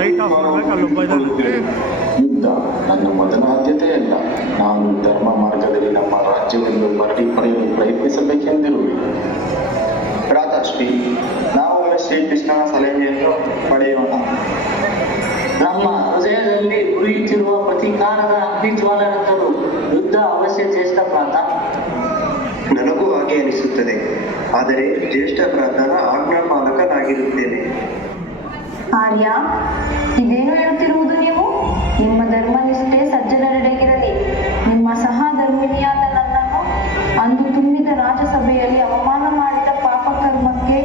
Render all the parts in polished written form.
Light off ಮಾಡ್ಬೇಕು. ಅಲ್ಲೊಬ್ಬ ಇದ್ದಾನೆ. ಯುದ್ಧ ನನ್ನ ಮೊದಲ ಆದ್ಯತೆಯಲ್ಲ. ನಾನು ಧರ್ಮ ಮಾರ್ಗದಲ್ಲಿ ನಮ್ಮ ರಾಜ್ಯವನ್ನು ಮರಳಿ ಪಡೆಯಲು ಪ್ರಯತ್ನಿಸಬೇಕೆಂದಿರುವೆ. ಭ್ರಾತೃಶ್ರೀ, ನಾವೊಮ್ಮೆ ಶ್ರೀಕೃಷ್ಣನ ಸಲಹೆಯನ್ನು ಪಡೆಯೋಣ. ನಮ್ಮ ಹೃದಯದಲ್ಲಿ ಉರಿಯುತ್ತಿರುವ ಪ್ರತೀಕಾರದ ಅಗ್ನಿಜ್ವಾಲನಂತರೂ ಯುದ್ಧ ಅವಶ್ಯ ಜ್ಯೇಷ್ಠ ಭ್ರಾತ. ನನಗೂ ಹಾಗೆ ಅನಿಸುತ್ತದೆ. ಆದರೆ ಜ್ಯೇಷ್ಠ ಭ್ರಾತನ ಆಜ್ಞಾಪಾಲಕನಾಗಿರುತ್ತೇನೆ. ಆರ್ಯ, ಇದೇನು ಹೇಳುತ್ತಿರುವುದು ನೀವು? ನಿಮ್ಮ ಧರ್ಮನಿಷ್ಠೆ ಸಜ್ಜನರೆಡೆಗಿರಲಿ. ನಿಮ್ಮ ಸಹಧರ್ಮಿಣಿಯಾದ ನನ್ನನ್ನು ಅಂದು ತುಂಬಿದ ರಾಜಸಭೆಯಲ್ಲಿ ಅವಮಾನ ಮಾಡಿದ ಪಾಪಕರ್ಮಕ್ಕೆ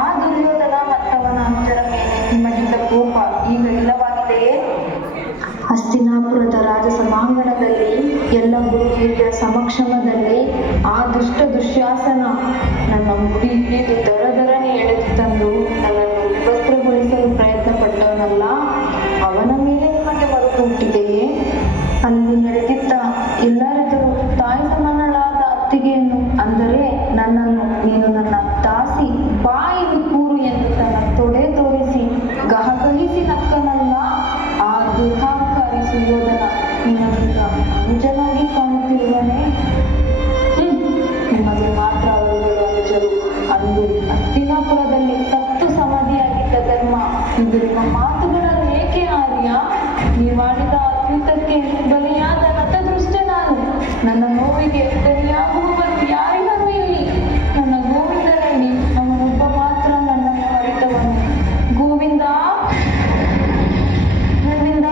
ಆ ದುರ್ಯೋಧನ ಮತ್ತವನ ಅನುಜರ ಮೇಲೆ ನಿಮಗಿದ್ದ ಕೋಪ ಈಗ ಇಲ್ಲವಾಗಿದೆಯೇ? ಹಸ್ತಿನಾಪುರದ ರಾಜ ಸಭಾಂಗಣದಲ್ಲಿ ಎಲ್ಲ ಗುರು ಹಿರಿಯರ ಸಮಕ್ಷಮದಲ್ಲಿ ಆ ದುಶ್ಯಾಸನ ನನ್ನ ಮುಡಿ ಹಿಡಿದು ದರದರನೆ ಎಳೆದು ತಂದು ನನ್ನನ್ನು ವಿವಸ್ತ್ರಗೊಳಿಸಲು ಪ್ರಯತ್ನ ಪಟ್ಟವನಲ್ಲ, ಅವನ ಮೇಲೆ ನಿಮಗೆ ಮರುಕು ಹುಟ್ಟಿದೆಯೇ? ಅಲ್ಲಿ ನಡೆದಿದ್ದ ಎಲ್ಲರಿಗೂ ತಾಯಿ ಸಮಾನಳಾದ ಅತ್ತಿಗೆಯನ್ನು, ಅಂದರೆ ನನ್ನನ್ನು ನೀನು ನನ್ನ ದಾಸಿ ಬಾಯಿಲು ಕೂರು ಎಂದು ತನ್ನ ತೊಡೆ ತೋರಿಸಿ ಗಹಗಹಿಸಿ ನಕ್ಕನಲ್ಲ, ಆ ದುರ್ಹಾಂಕಾರಿ ಸುಯೋಧನ ನಿಮಗೀಗ ಅನುಜನಾಗಿ ಕಾಣುತ್ತಿರುವನೇ? ನಿಮಗೆ ಮಾತ್ರ ಅವರುಗಳು ಅನುಜರು. ಅಂದು ಹಸ್ತಿನಾಪುರದಲ್ಲಿ ಸತ್ತು ಸಮಾಧಿಯಾಗಿದ್ದ ಧರ್ಮ ಇದು ನಿಮ್ಮ ಮಾತುಗಳನ್ನು ಏಕೆ ಆರ್ಯ? ನೀವಾಡಿದ ಅತ್ಯುತಕ್ಕೆ ಬಲಿಯಾದ ನತದೃಷ್ಟ ನಾನು. ನನ್ನ ನೋವಿಗೆ ಬಲಿಯಾಗುವವರು ಯಾರಿಗೂ ಇಲ್ಲಿ. ನನ್ನ ಗೋವಿಂದನಲ್ಲಿ ಅವನೊಬ್ಬ ಮಾತ್ರ ನನ್ನನ್ನು ಅರಿತವನು. ಗೋವಿಂದ, ಗೋವಿಂದ.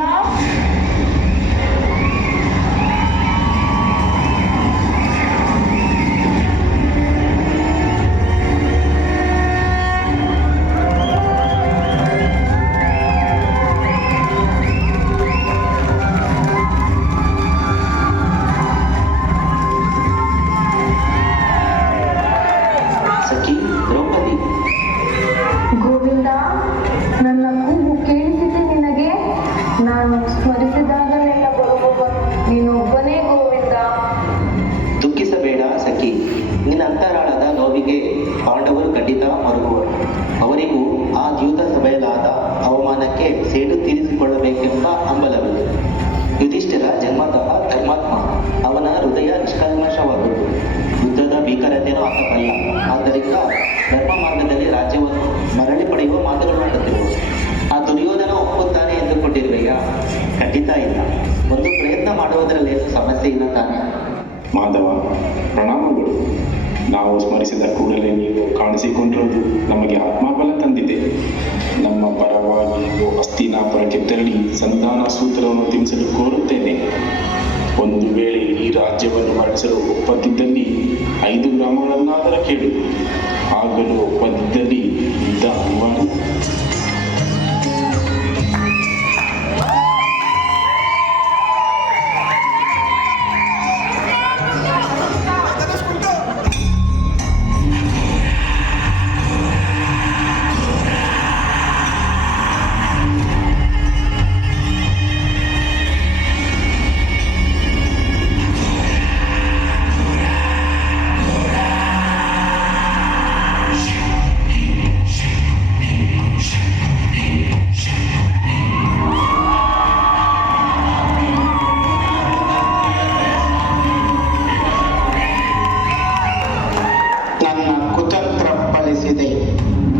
ಸಖಿ ದ್ರೌಪದಿ, ಗೋವಿಂದ, ನನ್ನ ಕೂಗು ಕೇಳಿಸಿದೆ ನಿನಗೆ? ನಾನು ಸ್ಮರಿಸಿದಾಗಲೆಲ್ಲ ಬರುವವನು ನೀನೊಬ್ಬನೇ ಗೋವಿಂದ. ದುಃಖಿಸಬೇಡ ಸಖಿ. ನಿನ್ನ ಅಂತರಾಳದ ನೋವಿಗೆ ಪಾಂಡವರು ಖಂಡಿತ ಮರುಗುವರು. ಅವರಿಗೂ ಆ ದ್ಯೂತ ಸಭೆಯಲಾದ ಅವಮಾನಕ್ಕೆ ಸೇಡು ತೀರಿಸಿಕೊಳ್ಳಬೇಕೆಂಬ ಹಂಬಲವಿದೆ. ಯುಧಿಷ್ಠಿರ ಜನ್ಮತಃ ಧರ್ಮಾತ್ಮ. ಅವನ ಹೃದಯ ನಿಷ್ಕಲ್ಮಶವಾದುದು. ಯುದ್ಧದ ಭೀಕರತೆಯನ್ನು ಆತಬಲ್ಲ. ಆದ್ದರಿಂದ ಧರ್ಮ ಮಾರ್ಗದಲ್ಲಿ ರಾಜ್ಯವನ್ನು ಮರಳಿ ಪಡೆಯುವ ಮಾತುಗಳು ಆಡುತ್ತಿರುವುದು. ಆ ದುರ್ಯೋಧನ ಒಪ್ಪುತ್ತಾನೆ ಎಂದುಕೊಂಡಿರುವೆಯಾ? ಖಂಡಿತ ಇಲ್ಲ. ಒಂದು ಪ್ರಯತ್ನ ಮಾಡುವುದರಲ್ಲಿ ಸಮಸ್ಯೆ ಇಲ್ಲ ತಾನೆ? ಮಾಧವ, ಪ್ರಣಾಮಗಳು. ನಾವು ಸ್ಮರಿಸಿದ ಕೂಡಲೇ ನೀವು ಕಾಣಿಸಿಕೊಂಡಿರುವುದು ನಮಗೆ ಆತ್ಮಬಲ ತಂದಿದೆ. ನಮ್ಮ ಪರವಾಗಿ ನೀವು ಹಸ್ತಿನಾಪುರಕ್ಕೆ ತೆರಳಿ ಸಂಧಾನ ಸೂತ್ರವನ್ನು ತಿಳಿಸಲು ಕೋರುತ್ತೇನೆ. ಒಂದು ವೇಳೆ ಈ ರಾಜ್ಯವನ್ನು ಮರಳಿಸಲು ಒಪ್ಪದಿದ್ದಲ್ಲಿ 5 ಗ್ರಾಮಗಳನ್ನಾದರೂ ಕೇಳು. ಆಗಲು ಒಪ್ಪದಿದ್ದಲ್ಲಿ ಯುದ್ಧ ಅನಿವಾರ್ಯ.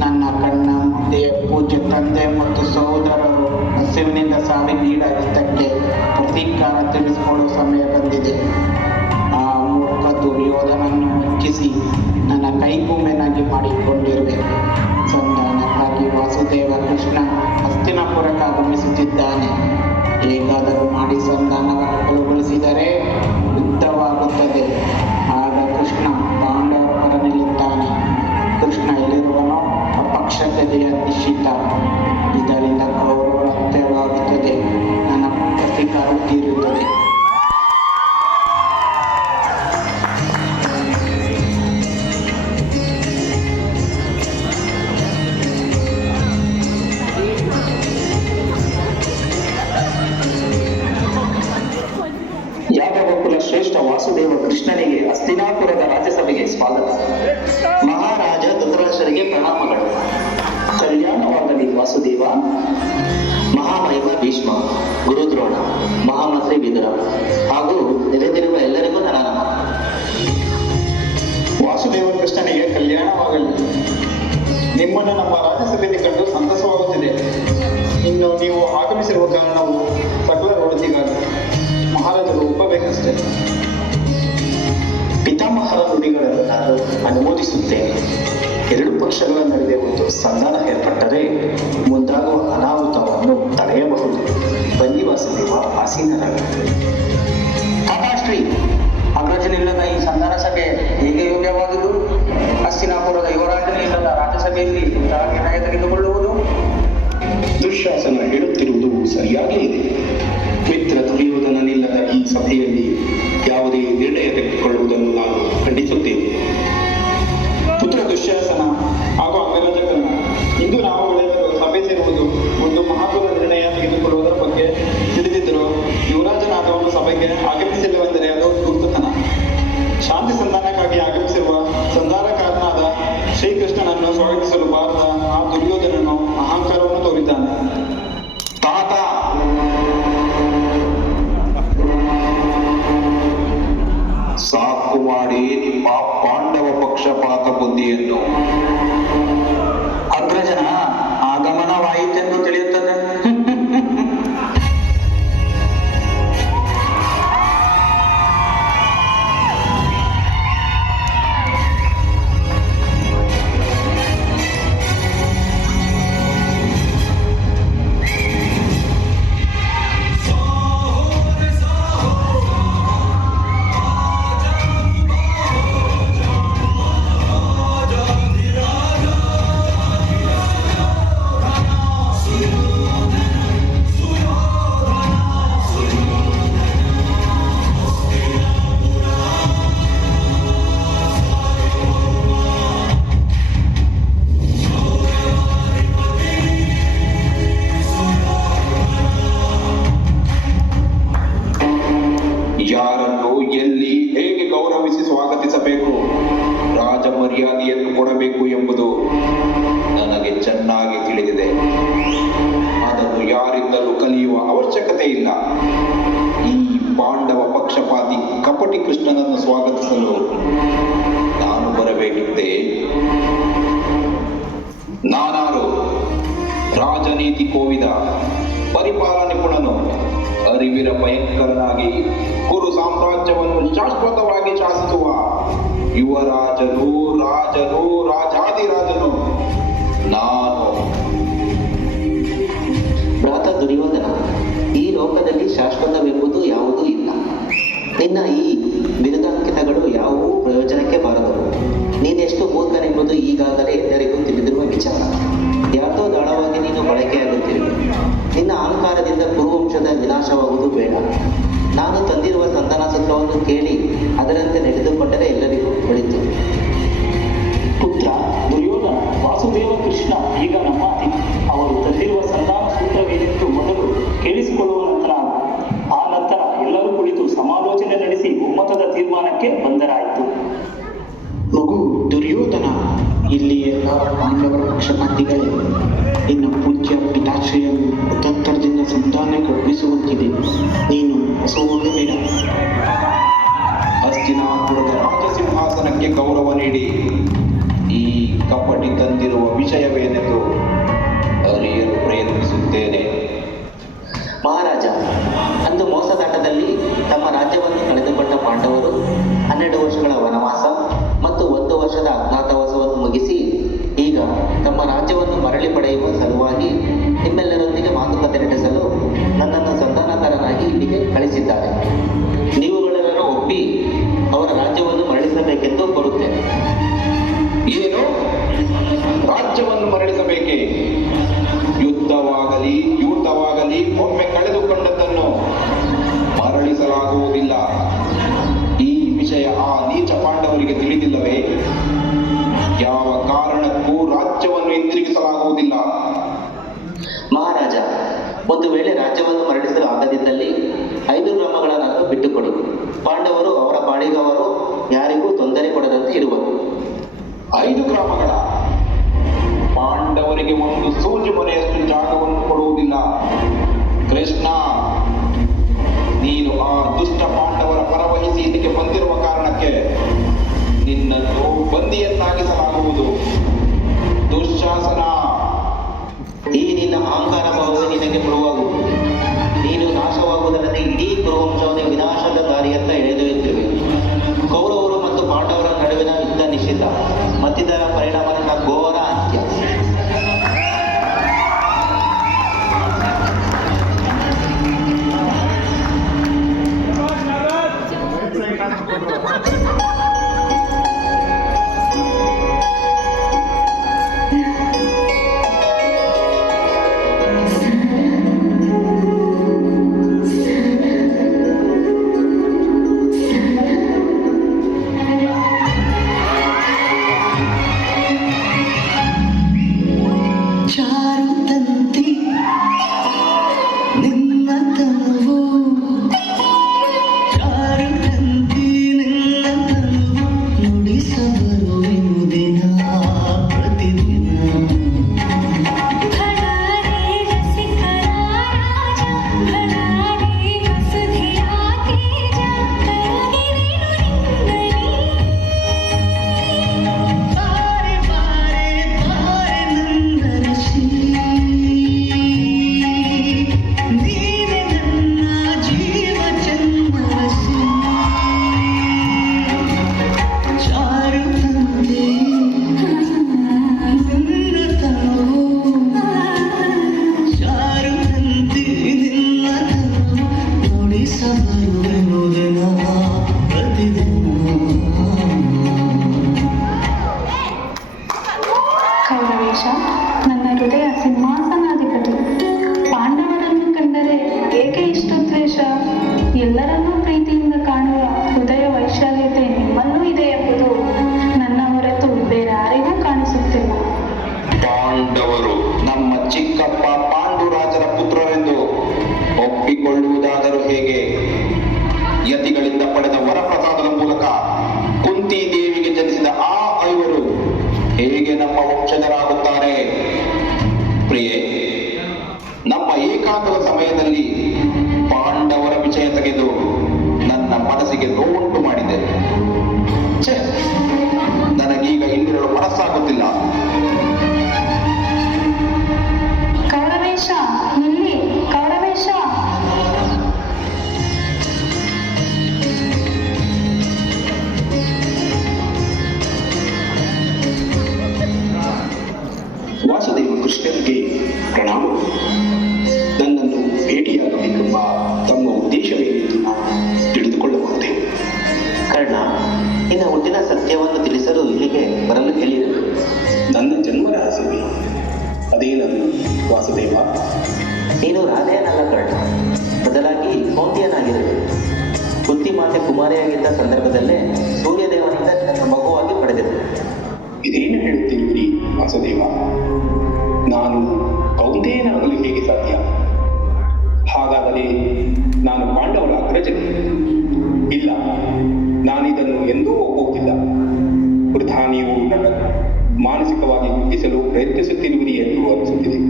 ನನ್ನ ಕಣ್ಣ ಮುಂದೆ ಪೂಜ್ಯ ತಂದೆ ಮತ್ತು ಸಹೋದರರು ಹಸಿವಿನಿಂದ ಸಾವಿಗೀಡಾಗಿದ್ದಕ್ಕೆ ಪ್ರತೀಕಾರ ತಿಳಿಸಿಕೊಳ್ಳುವ ಸಮಯ ಬಂದಿದೆ. ಆ ಮೂರ್ಖ ದುರ್ಯೋಧನನ್ನು ಮುಚ್ಚಿಸಿ ನನ್ನ ಕೈಗುಂಬೆನಾಗಿ ಮಾಡಿಕೊಂಡಿರುವೆ. ಸಂಧಾನಕ್ಕಾಗಿ ವಾಸುದೇವ ಕೃಷ್ಣ ಹಸ್ತಿನಾಪುರಕ್ಕೆ ಆಗಮಿಸುತ್ತಿದ್ದಾನೆ. ಹೇಗಾದರೂ ಮಾಡಿ ಸಂಧಾನವನ್ನು ಕೊನೆಗೊಳಿಸಿದರೆ ಯುದ್ಧವಾಗುತ್ತದೆ. ಆಗ ಕೃಷ್ಣ ಪಾಂಡವರ ಪರ ನಿಲ್ಲುತ್ತಾನೆ. ಕೃಷ್ಣ ಎಲ್ಲಿರುವನೋ ಅಪಕ್ಷತೆಯ ನಿಶ್ಚಿತ. ಇದರಿಂದ ಕೌರವರ ಅಂತ್ಯವಾಗುತ್ತದೆ. ನನ್ನ ಪ್ರತೀಕಾರ ತೀರುತ್ತದೆ. ಯಾದವಕುಲ ಶ್ರೇಷ್ಠ ವಾಸುದೇವ ಕೃಷ್ಣನಿಗೆ ಹಸ್ತಿನಾಪುರದ ರಾಜ್ಯಸಭೆಗೆ ಸ್ವಾಗತ. ಮಹಾರಾಜ ಧೃತರಾಷ್ಟ್ರರಿಗೆ ಪ್ರಣಾಮಗಳು. ಕಲ್ಯಾಣವಾಗಲಿ ವಾಸುದೇವ. ಭೀಷ್ಮ, ಗುರುದ್ರೋಣ, ಮಹಾಮಂತ್ರಿ ವಿದುರ ಹಾಗೂ ನೆರೆದಿರುವ ಎಲ್ಲರಿಗೂ ನನ್ನ ನಮನ. ವಾಸುದೇವ ಕೃಷ್ಣನಿಗೆ ಕಲ್ಯಾಣವಾಗಲಿ. ನಿಮ್ಮನ್ನು ನಮ್ಮ ರಾಜ್ಯಸಭೆಯಲ್ಲಿ ಕಂಡು ಸಂತಸವಾಗುತ್ತಿದೆ. ಇನ್ನು ನೀವು ಆಗಮಿಸಿರುವ ಕಾರಣವು ಸಕಲ ಒಳಿತಿಗಾಗಿ. ಮಹಾರಾಜರು ಒಪ್ಪಬೇಕಷ್ಟೇ. ಪಿತಾಮಹರ ನುಡಿಗಳನ್ನು ನಾನು ಅನುಮೋದಿಸುತ್ತೇನೆ. ಎರಡು ಪಕ್ಷಗಳ ನಡುವೆ ಒಂದು ಸಂಧಾನ ಏರ್ಪಟ್ಟರೆ ಮುಂದಾಗುವ ಅನಾಹುತವನ್ನು ತಡೆಯಬಹುದು. ಬನ್ನಿ ವಾಸುದೇವ, ಆಸೀನರಾಗಿ. ಶ್ರೀ ಅಗ್ರಜನಿಲ್ಲದ ಈ ಸಂಧಾನ ಸಭೆ ಹೇಗೆ ಯೋಗ್ಯವಾದುದು? ಹಸ್ತಿನಾಪುರದ ಯುವರಾಜನೇ ಇಲ್ಲದ ರಾಜ್ಯಸಭೆಯಲ್ಲಿ ಇಂತಹ ನಿರ್ಣಯ ತೆಗೆದುಕೊಳ್ಳುವುದು? ದುಶ್ಯಾಸನ ಹೇಳುತ್ತಿರುವುದು ಸರಿಯಾಗೇ ಇದೆ. ಮಿತ್ರ ದುರ್ಯೋಧನನಿಲ್ಲದ ಈ ಸಭೆಯಲ್ಲಿ ಯಾವುದೇ ನಿರ್ಣಯ ತೆಗೆದುಕೊಳ್ಳುವುದನ್ನು ನಾನು ಖಂಡಿಸುತ್ತೇನೆ. ಪುತ್ರ ದುಶ್ಯಾಸನ ಹಾಗೂ ಅಂಗರಾಜಕರಣ, ಇಂದು ನಾವು ಬೆಳೆಯಲು ಸಭೆ ಸೇರುವುದು ಒಂದು ಮಹತ್ವದ ನಿರ್ಣಯ ತೆಗೆದುಕೊಳ್ಳುವುದರ ಬಗ್ಗೆ ತಿಳಿದಿದ್ದರೂ ಯುವರಾಜನಾದವನು ಸಭೆಗೆ ಆಗಮಿಸಿಲ್ಲವೆಂದರೆ ಅದು ಧೂರ್ತತನ. ಶಾಂತಿ ಸಂಧಾನಕ್ಕಾಗಿ ಆಗಮಿಸಿರುವ ಸಂಧಾನಕಾರನಾದ ಶ್ರೀಕೃಷ್ಣನನ್ನು ಸ್ವಾಗತಿಸಲು ಬಾರದ ಆ ದುರ್ಯೋಧನನು ಅಹಂಕಾರವನ್ನು ತೋರಿದ್ದಾನೆ. ತಾತ, ಸಾಕು ಮಾಡಿ ನಿಮ್ಮ ಪಾಂಡವ ಪಕ್ಷಪಾತ ಬುದ್ಧಿಯನ್ನು. ಅಗ್ರಜನ ಆಗಮನವಾಯಿತೆಂದು ತಿಳಿಯುತ್ತದೆ. ಯಾರನ್ನು ಎಲ್ಲಿ ಹೇಗೆ ಗೌರವಿಸಿ ಸ್ವಾಗತಿಸಬೇಕು, ರಾಜ ಮರ್ಯಾದೆಯನ್ನು ಕೊಡಬೇಕು ಎಂಬುದು ನನಗೆ ಚೆನ್ನಾಗಿ ತಿಳಿದಿದೆ. ಅದನ್ನು ಯಾರಿಂದಲೂ ಕಲಿಯುವ ಅವಶ್ಯಕತೆ ಇಲ್ಲ. ಈ ಪಾಂಡವ ಪಕ್ಷಪಾತಿ ಕಪಟಿ ಕೃಷ್ಣನನ್ನು ಸ್ವಾಗತಿಸಲು ನಾನು ಬರಬೇಕಿದ್ದೆ. ನಾನಾರು ರಾಜನೀತಿ ಕೋವಿದ, ಪರಿಪಾಲನಾ ನಿಪುಣನು, ಅರಿವಿನ ಭಯಂಕರನಾಗಿ ಕುರು ಸಾಮ್ರಾಜ್ಯವನ್ನು ಶಾಶ್ವತವಾಗಿ ಶಾಸಿಸುವ ಯುವರಾಜನು, ರಾಜನು, ರಾಜಾದಿರಾಜನು ನಾನು. ಭ್ರಾತ ದುರ್ಯೋಧನ, ಈ ಲೋಕದಲ್ಲಿ ಶಾಶ್ವತವೆಂಬುದು ಯಾವುದೂ ಇಲ್ಲ. ನಿನ್ನ ಈ ಬಿರುದಾಂಕಿತಗಳು ಯಾವುವೂ ಪ್ರಯೋಜನಕ್ಕೆ ಬಾರದವು. ನೀನೆಷ್ಟು ಮೂರ್ಖನೆಂಬುದು ಈಗಾಗಲೇ ಎಲ್ಲರಿಗೂ ತಿಳಿದಿರುವ ವಿಚಾರ. ಯಾತೋ ದಾಳವಾಗಿ ನೀನು ಬಳಕೆಯಾಗುತ್ತಿರುವೆ. ನಿನ್ನ ಅಹಂಕಾರದಿಂದ ಕುರುವಂಶದ ವಿನಾಶವಾಗುವುದು ಬೇಡ. ನಾನು ತಂದಿರುವ ಸಂಧಾನ ಸೂತ್ರವನ್ನು ಕೇಳಿ ಅದರಂತೆ ನಡೆದುಕೊಂಡರೆ ಎಲ್ಲರಿಗೂ ಒಳಿತು. ಪುತ್ರ ದುರ್ಯೋಧನ, ವಾಸುದೇವ ಕೃಷ್ಣ ಈಗ ನಮ್ಮ ಅತಿಥಿ. ಅವರು ತಂದಿರುವ ಸಂಧಾನ ಸೂತ್ರವೇನೆಂದು ಮೊದಲು ಕೇಳಿಸಿಕೊಳ್ಳುವ ನಂತರ ಆ ನಂತರ ಎಲ್ಲರೂ ಕುಳಿತು ಸಮಾಲೋಚನೆ ನಡೆಸಿ ಒಮ್ಮತದ ತೀರ್ಮಾನಕ್ಕೆ ಬಂದರಾಯಿತು. ಮಗು ದುರ್ಯೋಧನ, ಇಲ್ಲಿ ಎಲ್ಲ ಪಾಂಡವರ ಪಕ್ಷಪಾತಿಗಳೇ. ನಿನ್ನ ಪೂಜ್ಯ ಪಿತಾಶ್ರಿಯನ್ನು ತತ್ತರದಿಂದ ಸಂಧಾನಕ್ಕೆ ಒಪ್ಪಿಸುವಂತಿದೆ. ನೀನು ಸೋಲಬೇಡ. ಹಸ್ತಿನಾಪುರದ ರಾಜಸಿಂಹಾಸನಕ್ಕೆ ಗೌರವ ನೀಡಿ ಈ ಕಪಟಿ ತಂದಿರುವ ವಿಷಯವೇನೆಂದು ಅರಿಯಲು ಪ್ರಯತ್ನಿಸುತ್ತೇನೆ. ಮಹಾರಾಜ, ಅಂದು ಮೋಸದಾಟದಲ್ಲಿ ತಮ್ಮ ರಾಜ್ಯವನ್ನು ಕಳೆದುಕೊಂಡ ಪಾಂಡವರು 12 ವರ್ಷಗಳ ವನವಾಸ ಮತ್ತು 1 ವರ್ಷದ ಅಜ್ಞಾತವಾಸವನ್ನು ಮುಗಿಸಿ ಈಗ ತಮ್ಮ ರಾಜ್ಯವನ್ನು ಮರಳಿ ಪಡೆಯುವ ಸಲುವಾಗಿ ನಿಮ್ಮೆಲ್ಲರೊಂದಿಗೆ ಮಾತುಕತೆ ನಡೆಸಲು ನನ್ನನ್ನು ಸಂಧಾನಕಾರನಾಗಿ ಇಲ್ಲಿಗೆ ಕಳಿಸಿದ್ದಾರೆ. ನೀವುಗಳೆಲ್ಲರೂ ಒಪ್ಪಿ ಅವರ ರಾಜ್ಯವನ್ನು ಮರಳಿಸಬೇಕೆಂದು ಕೋರುತ್ತೇನೆ. ಏನು? ರಾಜ್ಯವನ್ನು ಮರಳಿಸಬೇಕೆ? ಯುದ್ಧವಾಗಲಿ ಯೂತವಾಗಲಿ ಒಮ್ಮೆ ಕಳೆದುಕೊಂಡದ್ದನ್ನು ಮರಳಿಸಲಾಗುವುದಿಲ್ಲ. ಈ ವಿಷಯ ಆ ನೀಚ ಪಾಂಡವರಿಗೆ ತಿಳಿದಿಲ್ಲವೇ? ಯಾವ ಕಾರಣಕ್ಕೂ ರಾಜ್ಯವನ್ನು ಹಿಂದಿರುಗಿಸಲಾಗುವುದಿಲ್ಲ. ಮಹಾರಾಜ, ಒಂದು ವೇಳೆ ರಾಜ್ಯವನ್ನು ಮರಳಿಸಲು ಆಗದಿದ್ದಲ್ಲಿ 5 ಗ್ರಾಮಗಳನ್ನು ಬಿಟ್ಟುಕೊಡಿ. ಪಾಂಡವರು ಅವರ ಪಾಡಿಗವರು ಯಾರಿಗೂ ತೊಂದರೆ ಕೊಡದಂತೆ ಇರುವರು. 5 ಗ್ರಾಮಗಳ? ಪಾಂಡವರಿಗೆ ಒಂದು ಸೂಜಿ ಮನೆಯಷ್ಟು ಜಾಗವನ್ನು ಕೊಡುವುದಿಲ್ಲ. ಕೃಷ್ಣ, ನೀನು ಆ ದುಷ್ಟ ಪಾಂಡವರ ಪರವಹಿಸಿ ಇಲ್ಲಿಗೆ ಬಂದಿರುವ ಕಾರಣಕ್ಕೆ ನಿನ್ನನ್ನು ಬಂದಿಯನ್ನಾಗಿಸಲಾಗುವುದು. ದುಶ್ಯಾಸನ, ಈ ನಿನ್ನ ಅಹಂಕಾರ ಭಾವವೇ ನಿನಗೆ ಪುರುವಾಗುವುದು. ನೀನು ನಾಶವಾಗುವುದಲ್ಲದೆ ಇಡೀ ಕುರುವಂಶವನ್ನು ವಿನಾಶದ ದಾರಿಯತ್ತ ಎಳೆದೊಯ್ಯುತ್ತಿರುವೆ. ಕೌರವರು ಮತ್ತು ಪಾಂಡವರ ನಡುವಿನ ಯುದ್ಧ ನಿಷಿದ್ಧ, ಮತ್ತಿದರ ಪರಿಣಾಮ ನಿನ್ನ ಘೋರ ಅಂತ್ಯ. ಕೌರವೇಶ, ನನ್ನ ಹೃದಯ ಸಿಂಹಾಸನಾಧಿಪತಿ. ಪಾಂಡವರನ್ನು ಕಂಡರೆ ಏಕೆ ಇಷ್ಟು ದ್ವೇಷ? ಎಲ್ಲರನ್ನೂ ಪ್ರೀತಿಯಿಂದ ಕಾಣುವ ಹೃದಯ ವೈಶಾಲ್ಯತೆ ನಿಮ್ಮಲ್ಲೂ ಇದೆ ಎಂಬುದು ನನ್ನ ಹೊರತು ಬೇರೆ ಯಾರಿಗೂ ಕಾಣಿಸುತ್ತಿಲ್ಲ. ಪಾಂಡವರು ನಮ್ಮ ಚಿಕ್ಕಪ್ಪ ಪಾಂಡುರಾಜರ ಪುತ್ರರೆಂದು ಒಪ್ಪಿಕೊಳ್ಳುವುದಾದರೂ ಹೇಗೆ? ಯತಿಗಳಿಂದ ಪಡೆದ ವರಪ್ರಸಾದದ ಮೂಲಕ ಕುಂತಿ ದೇವಿಗೆ ಜನಿಸಿದ ಆ ಐವರು ಹೇಗೆ ನಮ್ಮ ವಂಶಜರಾಗುತ್ತಾರೆ? ಪ್ರಿಯೆ, ನಮ್ಮ ಏಕಾಂತದ ಸಮಯದಲ್ಲಿ ಪಾಂಡವರ ವಿಷಯ ತೆಗೆದು ನನ್ನ ಮನಸ್ಸಿಗೆ ನೋವುಂಟು ಮಾಡಿದೆ. ಛೆ, ನನಗೀಗ ಇಲ್ಲಿರಲು ಮನಸ್ಸಾಗುತ್ತಿಲ್ಲ. ಕೌರವೇಶ, ಇಲ್ಲಿ ಕೌರವೇಶ. ವಾಸುದೇವ ಕೃಷ್ಣನಿಗೆ ಪ್ರಣಾಮ. ನನ್ನನ್ನು ಭೇಟಿಯಾಗಬೇಕೆಂಬ ತಮ್ಮ ಉದ್ದೇಶವೇನೆಂದು ನಾನು ತಿಳಿದುಕೊಳ್ಳಬಹುದೇ? ಕರ್ಣ, ನಿನ್ನ ಹುಟ್ಟಿನ ಸತ್ಯವನ್ನು ತಿಳಿಸಲು ಇಲ್ಲಿಗೆ ಬರಲು ಹೇಳಿದರು. ನನ್ನ ಜನ್ಮ ರಹಸ್ಯವೇ ಅದೇನದು ವಾಸುದೇವ? ನೀನು ರಾಧೆಯನಲ್ಲ ಕರ್ಣ, ಬದಲಾಗಿ ಕೌಂತಿಯನಾಗಿರುವೆ. ಕುಂತಿ ಮಾತೆ ಕುಮಾರಿಯಾಗಿದ್ದ ಸಂದರ್ಭದಲ್ಲೇ ಸೂರ್ಯದೇವನಿಂದ ನಿನ್ನ ಮಗುವಾಗಿ ಪಡೆದಿರು. ಇದೇನು ಹೇಳುತ್ತಿರುವಿರಿ ವಾಸುದೇವ? ನಾನು ಕೌಂತೆಯನಾಗಲು ಹೇಗೆ ಸಾಧ್ಯ? ಹಾಗಾದರೆ ನಾನು ಪಾಂಡವರ ಅಗ್ರಜನೆ? ಇಲ್ಲ, ನಾನಿದನ್ನು ಎಂದೂ ಒಪ್ಪುವುದಿಲ್ಲ. ವೃಥಾ ನೀವು ನನ್ನನ್ನು ಮಾನಸಿಕವಾಗಿ ಗುರುತಿಸಲು ಪ್ರಯತ್ನಿಸುತ್ತಿರುವಿರಿ ಎಂದು ಅನಿಸುತ್ತಿದೆ.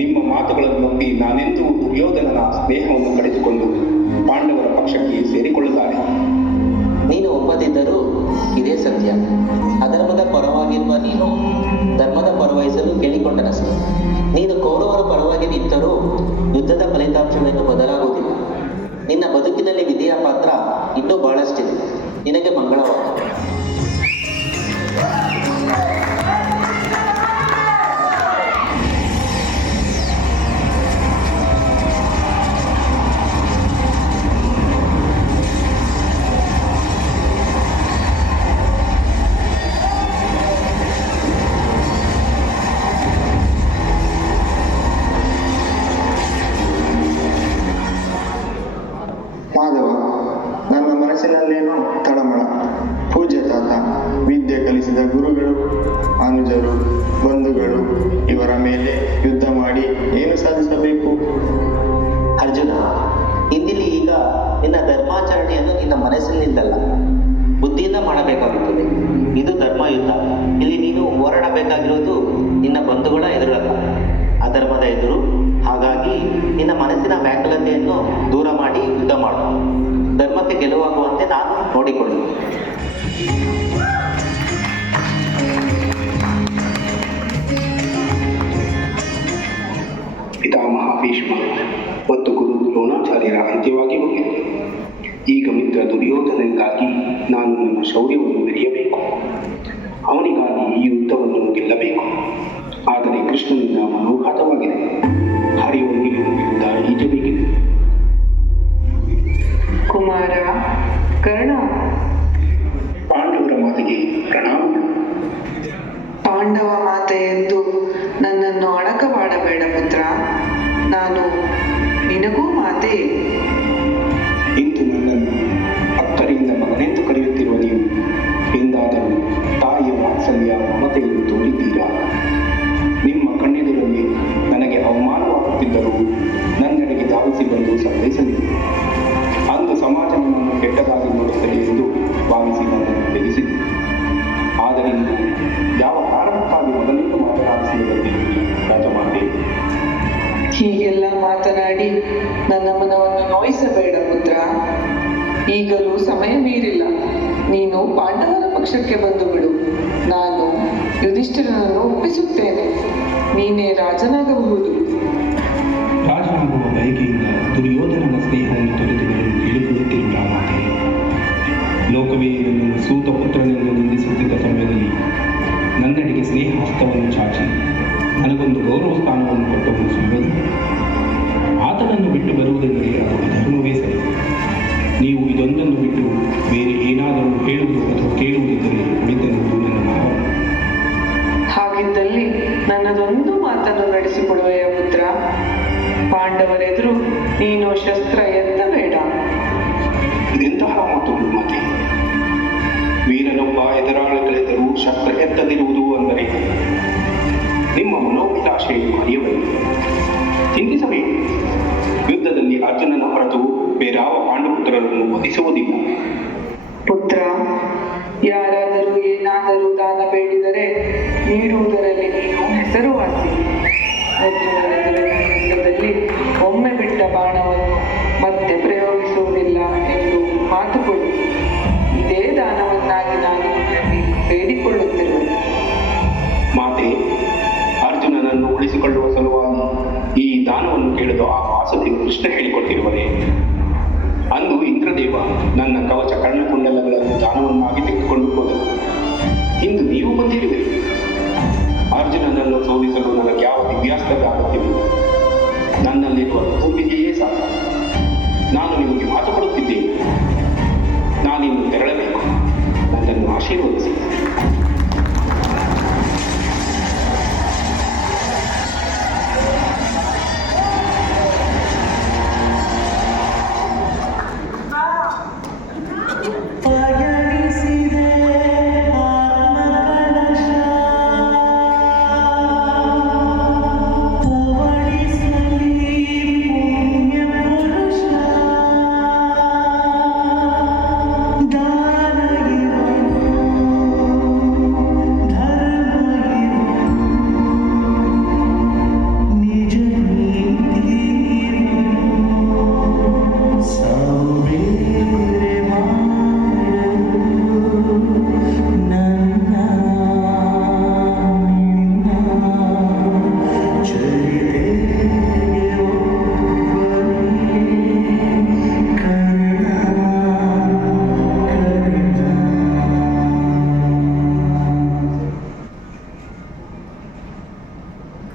ನಿಮ್ಮ ಮಾತುಗಳನ್ನು ನಂಬಿ ನಾನೆಂದೂ ದುರ್ಯೋಧನನ ಸ್ನೇಹವನ್ನು ಕಳೆದುಕೊಂಡು ಪಾಂಡವರ ಪಕ್ಷಕ್ಕೆ ಸೇರಿಕೊಳ್ಳಲಾರೆ. ನೀನು ಒಪ್ಪದಿದ್ದರೂ ಇದೇ ಸತ್ಯ. ಅಧರ್ಮದ ಪರವಾಗಿರುವ ನೀನು ಧರ್ಮದ ಪರವಹಿಸಲು ಕೇಳಿಕೊಂಡನಷ್ಟೆ. ನೀನು ಕೌರವರ ಪರವಾಗಿ ನಿಂತರೂ ಯುದ್ಧದ ಫಲಿತಾಂಶವೇನು ಬದಲಾಗುವುದಿಲ್ಲ. ನಿನ್ನ ಬದುಕಿನಲ್ಲಿ ವಿಧಿಯ ಪಾತ್ರ ಇನ್ನೂ ಬಹಳಷ್ಟಿದೆ. ನಿನಗೆ ಮಂಗಳವಾಗಲಿ. ಮಾಧವ, ನನ್ನ ಮನಸ್ಸಿನಲ್ಲೇನೋ ತಳಮಳ. ಪೂಜ್ಯ ತಾತ, ವಿದ್ಯೆ ಕಲಿಸಿದ ಗುರುಗಳು, ಅನುಜರು, ಬಂಧುಗಳು ಇವರ ಮೇಲೆ ಯುದ್ಧ ಮಾಡಿ ಏನು ಸಾಧಿಸಬೇಕು? ಅರ್ಜುನ, ಇಂದಿಲ್ಲಿ ಈಗ ನಿನ್ನ ಧರ್ಮಾಚರಣೆಯನ್ನು ನಿನ್ನ ಮನಸ್ಸಿನಿಂದಲ್ಲ, ಬುದ್ಧಿಯಿಂದ ಮಾಡಬೇಕಾಗುತ್ತದೆ. ಇದು ಧರ್ಮ ಯುದ್ಧ. ಇಲ್ಲಿ ನೀನು ಹೋರಾಡಬೇಕಾಗಿರೋದು ನಿನ್ನ ಬಂಧುಗಳ ಎದುರಲ್ಲ, ಅಧರ್ಮದ ಎದುರು. ಹಾಗಾಗಿ ನಿನ್ನ ಮನಸ್ಸಿನ ಮನಸ್ಸಿನ ವ್ಯಾಕುಲತೆಯನ್ನು ದೂರ ಮಾಡಿ ಯುದ್ಧ ಮಾಡು. ಧರ್ಮಕ್ಕೆ ಗೆಲುವಾಗುವಂತೆ ನಾನು ನೋಡಿಕೊಳ್ಳು. ಪಿತಾಮಹ ಭೀಷ್ಮ ಮತ್ತು ಗುರು ದ್ರೋಣಾಚಾರ್ಯರ ಅಂತ್ಯವಾಗಿ ಹೋಗಿದೆ. ಈಗ ಮಿತ್ರ ದುರ್ಯೋಧನನಿಗಾಗಿ ನಾನು ನನ್ನ ಶೌರ್ಯವನ್ನು ಮೆರೆಯಬೇಕು. ಅವನಿಗಾಗಿ ಈ ಯುದ್ಧವನ್ನು ಗೆಲ್ಲಬೇಕು. ಆದರೆ ಕೃಷ್ಣನಿಂದ ಮನೋಘಾತವಾಗಿದೆ. ಹರಿಯುವ ನೀರಿನ ವಿರುದ್ಧ ಈಜಬೇಕಿದೆ. ಕುಮಾರ ಕರ್ಣ, ಪಾಂಡವರ ಮಾತೆಗೆ ಪ್ರಣಾಮಗಳು. ಪಾಂಡವ ಮಾತೆ ಎಂದು ನನ್ನನ್ನು ಅಡಕವಾಡಬೇಡ ಪುತ್ರ. ನಾನು ನಿನಗೂ ಮಾತೆ. ಇಂದು ನನ್ನನ್ನು ಅಕ್ಕರಿಂದ ಮಗನೆಂದು ಕರೆಯುತ್ತಿರುವ ನೀವು ಎಂದಾದರೂ ತಾಯಿಯ ವಾತ್ಸಲ್ಯ ಮಮತೆಯನ್ನು ತೋರಿದ್ದೀರಾ? ನಿಮ್ಮ ಕಣ್ಣೆದುರಲ್ಲಿ ನನಗೆ ಅವಮಾನವಾಗುತ್ತಿದ್ದರೂ ನನ್ನೆಡೆಗೆ ಧಾವಿಸಿ ಬಂದು ಸಂತೈಸಲಿದೆ. ಅಂದು ಸಮಾಜ ನನ್ನನ್ನು ಕೆಟ್ಟದಾಗಿ ನೋಡುತ್ತದೆ ಎಂದು ಭಾವಿಸಿ ನನ್ನನ್ನು ಬೆಳೆಸಿದೆ. ಆದರೆ ಇಂದು ಯಾವ ಕಾರಣಕ್ಕಾಗಿ ಮೊದಲಿಂದ ಮಾತನಾಡಿಸಿರುವುದರಲ್ಲಿ ರಾಜಮಾತೆ. ಹೀಗೆಲ್ಲ ಮಾತನಾಡಿ ನನ್ನ ಮನವನ್ನು ನೋಯಿಸಬೇಡ ಪುತ್ರ. ಈಗಲೂ ಸಮಯ ಮೀರಿಲ್ಲ. ನೀನು ಪಾಂಡವರ ಪಕ್ಷಕ್ಕೆ ಬಂದು ಬಿಡು. ನಾನು ಯುಧಿಷ್ಠಿರನನ್ನು ಒಪ್ಪಿಸುತ್ತೇನೆ. ನೀನೇ ರಾಜನಾಗಬಹುದು. ರಾಜನಾಗುವ ಬಯಕೆಯಿಂದ ದುರ್ಯೋಧನನ ಸ್ನೇಹವನ್ನು ತೊರೆದುಕೊಳ್ಳಲು ಕೇಳಿಕೊಳ್ಳುತ್ತಿರುವ ಮಾತೆ. ಲೋಕವೇ ನನ್ನನ್ನು ಸೂತ ಪುತ್ರನೆಂದು ನಿಂದಿಸುತ್ತಿದ್ದ ಸಮಯದಲ್ಲಿ ನನ್ನೆಡೆಗೆ ಸ್ನೇಹ ಹಸ್ತವನ್ನು ಚಾಚಿ ನನಗೊಂದು ಗೌರವ ಸ್ಥಾನವನ್ನು ಕೊಟ್ಟವನು ಸುಯೋಧನ. ಆತನನ್ನು ಬಿಟ್ಟು ಬರುವುದೆಂದರೆ ಅದು ಅಧರ್ಮವೇ ಸರಿ. ನೀವು ಇದೊಂದನ್ನು ಬಿಟ್ಟು ಬೇರೆ ಏನಾದರೂ ಹೇಳುವುದು ಅಥವಾ ಕೇಳುವುದಿದ್ದರೆ ಉಳಿದೆನ್ನುವುದು ನನ್ನ ಭಾವನೆ. ಹಾಗಿದ್ದಲ್ಲಿ ನನ್ನದೊಂದು ಮಾತನ್ನು ನಡೆಸಿಕೊಡುವೆಯ ಪುತ್ರ. ಪಾಂಡವರೆದುರು ನೀನು ಶಸ್ತ್ರ ಎತ್ತಬೇಡ. ಇದೆಂತಹ ಮಾತುಗಳು ಮಾತೆ? ವೀರನೊಬ್ಬ ಎದುರಾಳಿಗಳೆದುರು ಶಸ್ತ್ರ ಎತ್ತದಿರುವುದು ಅಂದರೆ ನಿಮ್ಮ ಮನೋಭಿಲಾಷೆಯನ್ನು ಅರಿಯಬೇಕು. ಚಿಂತಿಸಬೇಕು. ಯುದ್ಧದಲ್ಲಿ ಅರ್ಜುನನ ಹೊರತು ಬೇರಾವ ಪಾಂಡುಪುತ್ರರನ್ನು ವಧಿಸುವುದಿಲ್ಲ. ಪುತ್ರ, ಯಾರಾದರೂ ಏನಾದರೂ ದಾನ ಬೇಡಿದರೆ ನೀಡುವುದರಲ್ಲಿ ನೀನು ಹೆಸರುವಾಸಿ. ಅರ್ಜುನನೆದುರಿನ ಯುದ್ಧದಲ್ಲಿ ಒಮ್ಮೆ ಬಿಟ್ಟ ಬಾಣವನ್ನು ಮತ್ತೆ ಪ್ರಯೋಗಿಸುವುದಿಲ್ಲ ಎಂದು ಮಾತು ಕೊಡು. ಇದೇ ದಾನವನ್ನಾಗಿ ನಾನು ಬೇಡಿಕೊಳ್ಳುತ್ತಿರುವೆ. ಮಾತೆ, ಅರ್ಜುನನನ್ನು ಉಳಿಸಿಕೊಳ್ಳುವ ಸಲುವಾಗಿ ಈ ದಾನವನ್ನು ಕೇಳಲು ಆ ವಾಸುದೇವ ಕೃಷ್ಣ ಹೇಳಿಕೊಟ್ಟಿರುವನೇ? ಅಂದು ಇಂದ್ರದೇವ ನನ್ನ ಕವಚ ಕರ್ಣಕುಂಡಲಗಳನ್ನು ದಾನವನ್ನಾಗಿ ತೆಗೆದುಕೊಂಡು ಹೋದರು. ಇಂದು ನೀವು ಬಂದಿರುವಿರಿ. ಅರ್ಜುನನನ್ನು ಸೋಲಿಸಲು ನನಗೆ ಯಾವ ದಿವ್ಯಾಸ್ತ್ರದ ಅಗತ್ಯವಿಲ್ಲ. ನನ್ನಲ್ಲಿರುವ ತುಂಬಿದೆಯೇ ಸಾಕು. ನಾನು ನಿಮಗೆ ಮಾತು ಕೊಡುತ್ತಿದ್ದೇನೆ. ನಾನಿನ್ನು ತೆರಳಬೇಕು. ನನ್ನನ್ನು ಆಶೀರ್ವದಿಸಿ.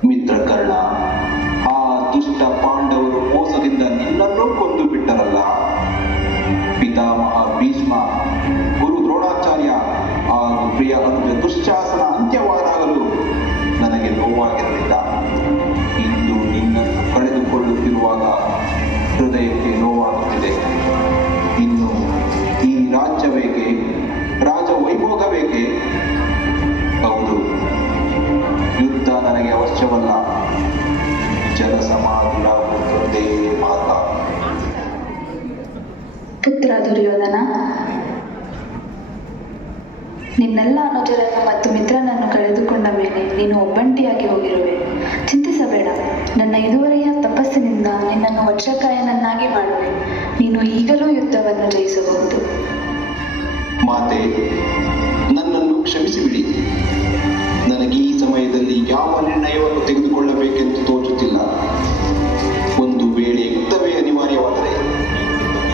ಮಿತ್ರಕರ್ಣ, ಆ ದುಷ್ಟ ಪಾಂಡವರು ಮೋಸದಿಂದ ನಿನ್ನನ್ನು ಕೊಂದು ಬಿಟ್ಟರಲ್ಲ. ಪಿತಾಮಹ ಭೀಷ್ಮ, ಗುರು ದ್ರೋಣಾಚಾರ್ಯ ಹಾಗೂ ಪ್ರಿಯ ಅನುಜ ದುಶ್ಯಾಸನ ಅಂತ್ಯವಾದಾಗಲೂ ನನಗೆ ನೋವಾಗಿರಲಿಲ್ಲ. ಇಂದು ನಿನ್ನನ್ನು ಕಳೆದುಕೊಳ್ಳುತ್ತಿರುವಾಗ ಹೃದಯಕ್ಕೆ ನೋವಾಗುತ್ತಿದೆ. ಇನ್ನು ಈ ರಾಜ್ಯ ಬೇಕೆ? ರಾಜ ವೈಭೋಗ ಬೇಕೆ? ಹೌದು, ಯುದ್ಧ ನನಗೆ ಅವಶ್ಯವಲ್ಲ. ಜನಸಮಾಧಿಯಾಗುವುದೊಂದೇ ಮಾರ್ಗ. ಪುತ್ರ ದುರ್ಯೋಧನ, ನಿನ್ನೆಲ್ಲ ಅನುಜರನ್ನು ಮತ್ತು ಮಿತ್ರನನ್ನು ಕಳೆದುಕೊಂಡ ಮೇಲೆ ನೀನು ಒಬ್ಬಂಟಿಯಾಗಿ ಹೋಗಿರುವೆ. ಚಿಂತಿಸಬೇಡ. ನನ್ನ ಇದುವರೆಯ ತಪಸ್ಸಿನಿಂದ ನಿನ್ನನ್ನು ವಜ್ರಕಾಯನನ್ನಾಗಿ ಮಾಡುವೆ. ನೀನು ಈಗಲೂ ಯುದ್ಧವನ್ನು ಜಯಿಸಬಹುದು. ಮಾತೆ, ನನ್ನನ್ನು ಕ್ಷಮಿಸಿಬಿಡಿ. ನನಗೆ ಈ ಸಮಯದಲ್ಲಿ ಯಾವ ನಿರ್ಣಯವನ್ನು ತೆಗೆದುಕೊಳ್ಳಬೇಕೆಂದು ತೋಚುತ್ತಿಲ್ಲ. ಒಂದು ವೇಳೆ ಯುದ್ಧವೇ ಅನಿವಾರ್ಯವಾದರೆ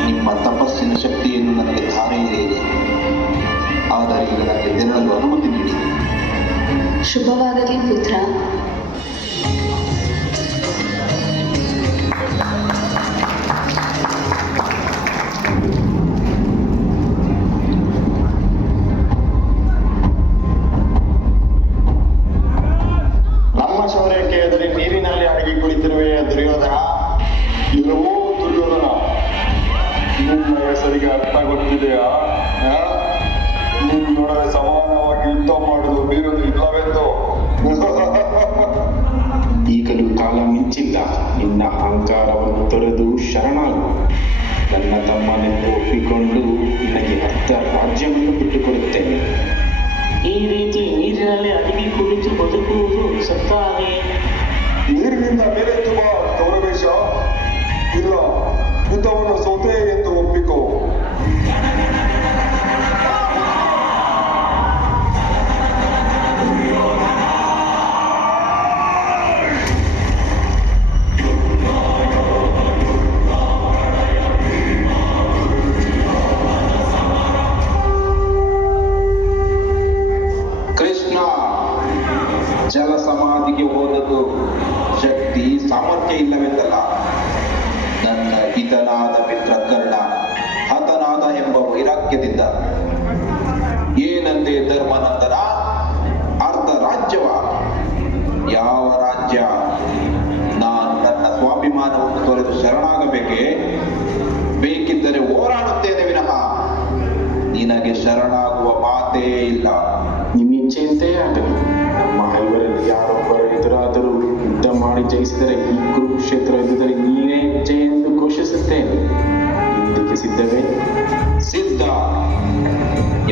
ನಿಮ್ಮ ತಪಸ್ಸಿನ ಶಕ್ತಿಯನ್ನು ನನಗೆ ಧಾರೆಯಿರಿ. ಆದರೆ ಈಗ ನನಗೆ ತೆರಳಲು ಅನುಮತಿ ನೀಡಿ. ಶುಭವಾಗಲಿ ಪುತ್ರ. ನಮ್ಮ ಶೌರ್ಯಕ್ಕೆ ಎದುರಿ ನೀರಿನಲ್ಲಿ ಅಡಗಿ ಕುಳಿತಿರುವೆ ದುರ್ಯೋಧನ. ಇಲ್ಲವೋ ದುರ್ಯೋಧನ, ನಿನ್ನ ಹೆಸರಿಗೆ ಅರ್ಥ ಗೊತ್ತಿದೆಯಾ? ನಿನ್ನೊಡನೆ ಸಮಾನವಾಗಿ ಯುದ್ಧ ಮಾಡಲು ಬೇರೊಂದು ಇಲ್ಲವೆಂದು. ಈಗಲೂ ಕಾಲ ಮಿಂಚಿಲ್ಲ. ನಿನ್ನ ಅಹಂಕಾರವನ್ನು ತೊರೆದು ಶರಣಾಗು. ನನ್ನ ತಮ್ಮನೆಂದು ಒಪ್ಪಿಕೊಂಡು ನಿನಗೆ ಅರ್ಧ ರಾಜ್ಯವನ್ನು ಬಿಟ್ಟುಕೊಡುತ್ತೇನೆ. ಈ ರೀತಿ ನೀರಿನಲ್ಲಿ ಅಡಗಿ ಕುಳಿತು ಬದುಕುವುದು ಸತ್ತ ಹಾಗೆ. ನೀರಿನಿಂದ ಮೇಲೆ ತುಂಬಾ ಗೌರವೇಶ. ಇಲ್ಲ, ಯುದ್ಧವನ್ನು ಸೋತೆ ಎಂದು ಒಪ್ಪಿಕೋ. ಕೃಷ್ಣ, ಜಲ ಸಮಾಧಿಗೆ ಹೋದದ್ದು ಶಕ್ತಿ ಸಾಮರ್ಥ್ಯ ಇಲ್ಲವೆಂದಲ್ಲ. ನನ್ನ ಹಿತನಾದ ಮಿತ್ರ ಕರ್ಣ ಹತನಾದ ಎಂಬ ವೈರಾಗ್ಯದಿಂದ. ಏನಂದೆ ಧರ್ಮನಂದನ? ಅರ್ಧ ರಾಜ್ಯವ? ಯಾವ ರಾಜ್ಯ? ನಾನು ನನ್ನ ಸ್ವಾಭಿಮಾನವನ್ನು ತೊರೆದು ಶರಣಾಗಬೇಕೆ? ಬೇಕಿದ್ದರೆ ಹೋರಾಡುತ್ತೇನೆ ವಿನಃ ನಿನಗೆ ಶರಣಾಗುವ ಮಾತೇ ಇಲ್ಲ. ನಿಮ್ಮಿಚ್ಛೆಯಂತೆ ಆಗಲಿ. ನಮ್ಮ ಐವರಲ್ಲಿ ಯಾರೊಬ್ಬರು ಎದುರಾದರೂ ಯುದ್ಧ ಮಾಡಿ ಜಯಿಸಿದರೆ ಈ ಕುರುಕ್ಷೇತ್ರ ಯುದ್ಧದಲ್ಲಿ ನೀನೇ ಜಯ ಎಂದು ಘೋಷಿಸುತ್ತೇನೆ. ಯುದ್ಧಕ್ಕೆ ಸಿದ್ಧವೇ? ಸಿದ್ಧ.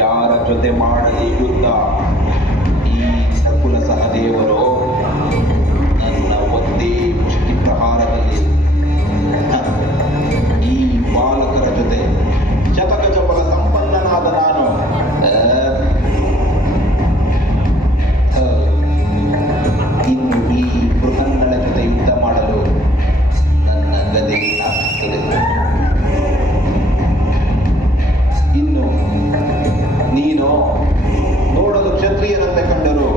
ಯಾರ ಜೊತೆ ಮಾಡಲಿ ಯುದ್ಧ? ಈ ನಕುಲ ಸಹದೇವರು ನನ್ನ ಒಂದೇ ಮುಷ್ಟಿ ಪ್ರಹಾರದಲ್ಲಿ ಈ ಬಾಲಕರ ಜೊತೆ ಶತಕ ಜಪಲ ಸಂಪನ್ನನಾದ ನಾನು ಇನ್ನು ಈ ಬೃಹನ್ನಳ ಜೊತೆ ಯುದ್ಧ ಮಾಡಲು ನನ್ನ ಗದೆ ಆಗ್ತದೆ. ಇನ್ನು ನೀನು ನೋಡಲು ಕ್ಷತ್ರಿಯರಂತೆ ಕಂಡರು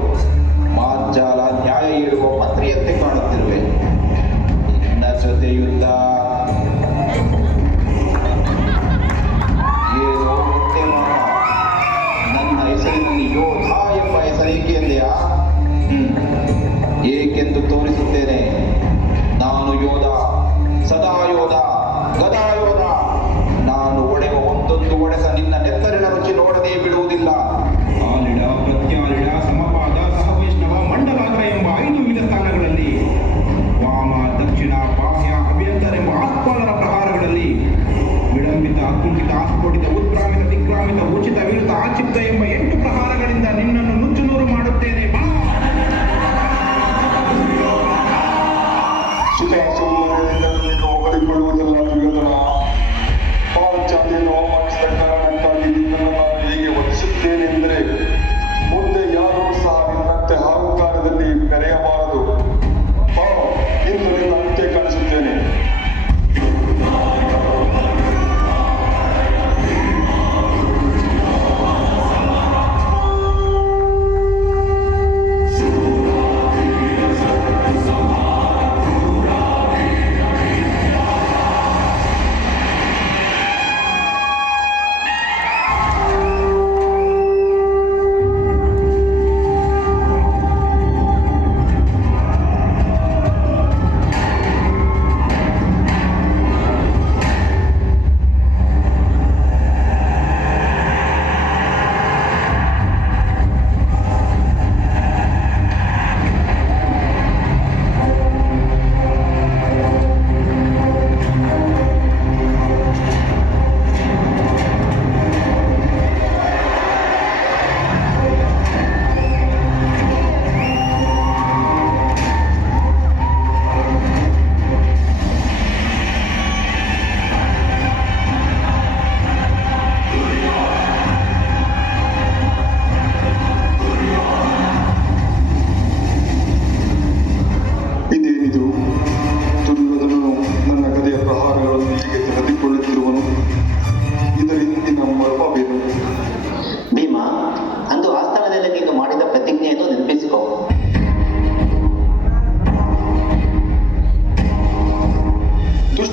ಮಾರ್ಜಾಲ ನ್ಯಾಯ ಹೇಳುವ ಮಂತ್ರಿಯಂತೆ ಕಾಣುತ್ತಿರುವೆ. ನಿನ್ನ ಜೊತೆ ಯುದ್ಧ ಏನೋ ಹೊಟ್ಟೆ ಮಾಡ. ನನ್ನ ಹೆಸರಿನಲ್ಲಿ ಯೋಧ ಎಂಬ ಹೆಸರೇಕೆಂದೆಯಾ? ಏಕೆಂದು ತೋರಿಸುತ್ತೇನೆ. ನಾನು ಯೋಧ, ಸದಾ ಯೋಧ, ಗದಾ ಯೋಧ. ನಾನು ಒಡೆಯುವ ಒಂದೊಂದು ಒಡೆತ ನಿನ್ನ ನೆತ್ತರಿನ ರುಚಿ ನೋಡದೇ ಬಿಡುವುದಿಲ್ಲ. ಆಲಿಡ, ಪ್ರತ್ಯಾಲಿಡ, ಸಮಪಾದ, ಸಹವೈಷ್ಣವ, ಮಂಡಲಾಗ್ರ ಎಂಬ 5 ವಿವಿಧ ಸ್ಥಾನಗಳಲ್ಲಿ ವಾಮ, ದಕ್ಷಿಣ, ಬಾಹ್ಯ, ಅಭ್ಯಂತರ ಎಂಬ ಆತ್ಮರ ಪ್ರಹಾರಗಳಲ್ಲಿ ವಿಳಂಬಿತ, ಅಕುಂಠಿತ, ಆಸ್ಫೋಟಿತ, ಉತ್ಕ್ರಾಮಿತ, ದಿಗ್ಭ್ರಾಮಿತ, ಉಚಿತ, ವಿರುತ, ಆಚಿಕ್ತ ಎಂಬ 8 ಪ್ರಹಾರಗಳಿಂದ ನಿನ್ನನ್ನು ನುಚ್ಚುನೂರು ಮಾಡುತ್ತೇನೆ. ಬಾ! ಸುಖಾಸುಮ್ಮನೆಯಿಂದ ನಿನ್ನನ್ನು ಹೊಗಳಿಕೊಳ್ಳುವುದಿಲ್ಲ ದುರ್ಯೋಧನ. ಪಾಂಚಾಲಿಯನ್ನು ಅವಮಾನಿಸಿದ ಕಾರಣಕ್ಕಾಗಿ ನಿನ್ನನ್ನು ನಾನು ಹೀಗೆ ವಂದಿಸುತ್ತೇನೆಂದರೆ ಮುಂದೆ ಯಾರೂ ಸಹ ನಿನ್ನಂತೆ ಅಹಂಕಾರದಲ್ಲಿ ಮೆರೆಯಬಾರದು. ಇಂದು ನಿನ್ನ ಅಂತ್ಯ ಕಾಣಿಸುತ್ತೇನೆ.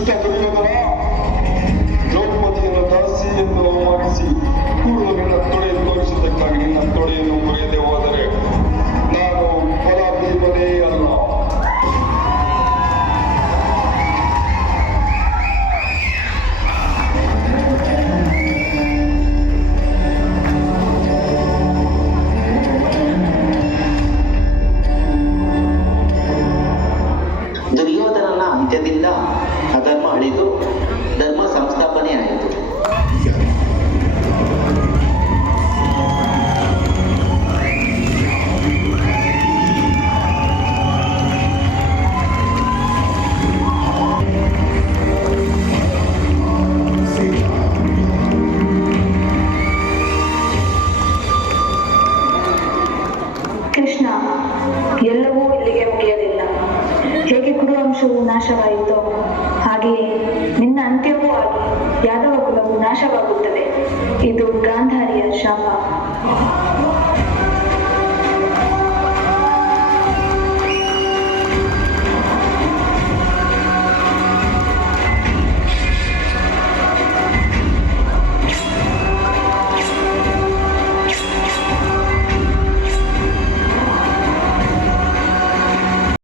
ದುಷ್ಟ ದುರ್ಯೋಧನ, ದ್ರೌಪದಿಯನ್ನು ದಾಸಿ ಎಂದು ಅವಮಾನಿಸಿ ಕೂಡಲು ನಿನ್ನ ತೊಡೆ ತೋರಿಸಿದ್ದಕ್ಕಾಗಿ ನಿನ್ನ ತೊಡೆಯನ್ನು ಮುರಿಯದೆ ಹೋದರೆ ನಾನು ಬಲಾಢ್ಯವನೇ ಅಲ್ಲ. ದುರ್ಯೋಧನನ ಅಂತ್ಯದಿಂದ ಅಧರ್ಮ ಅಳಿದು ಧರ್ಮ ಸಂಸ್ಥಾಪನೆ ಆಯಿತು. ಕೃಷ್ಣ, ಎಲ್ಲವೂ ಇಲ್ಲಿಗೆ ಮುಗಿಯಲಿಲ್ಲ. ಹೇಗೆ ಕುರುವಂಶವು ನಾಶವಾಯಿತೋ ಹಾಗೆಯೇ ನಿನ್ನ ಅಂತ್ಯವೂ ಆಗಿ ಯಾದವ ಕುಲವು ನಾಶವಾಗುತ್ತದೆ. ಇದು ಗಾಂಧಾರಿಯ ಶಾಪ.